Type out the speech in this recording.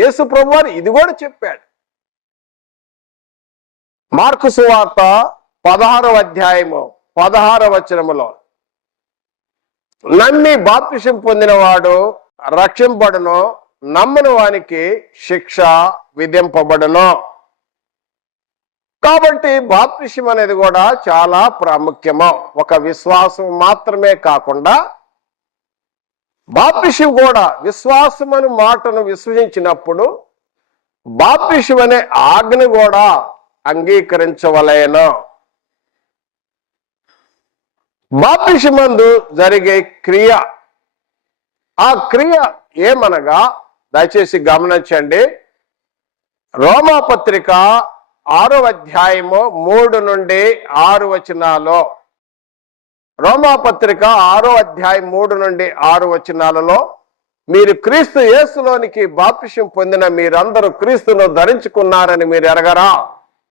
యేసు ప్రభువారు ఇది కూడా చెప్పాడు. మార్కు సువార్త 16వ అధ్యాయము 16వ వచనములో, నమ్మి బాప్తిసం పొందినవాడు రక్షింపబడును, నమ్మని వానికి శిక్ష విధింపబడును. కాబట్టి బాప్తిసం అనేది కూడా చాలా ప్రాముఖ్యము. ఒక విశ్వాసం మాత్రమే కాకుండా బాప్తిసం కూడా, విశ్వాసం అనే మాటను విశ్వసించినప్పుడు బాప్తిసం అనే ఆజ్ఞ కూడా అంగీకరించవలెను. బాప్తిసమందు జరిగే క్రియ, ఆ క్రియ ఏమనగా దయచేసి గమనించండి. రోమాపత్రిక 6వ అధ్యాయము 3 నుండి 6 వచనాలు, రోమాపత్రిక 6వ అధ్యాయం 3 నుండి 6 వచనాలలో, మీరు క్రీస్తు యేసులోనికి బాప్తిసం పొందిన మీరందరూ క్రీస్తును ధరించుకున్నారని మీరు ఎరగరా?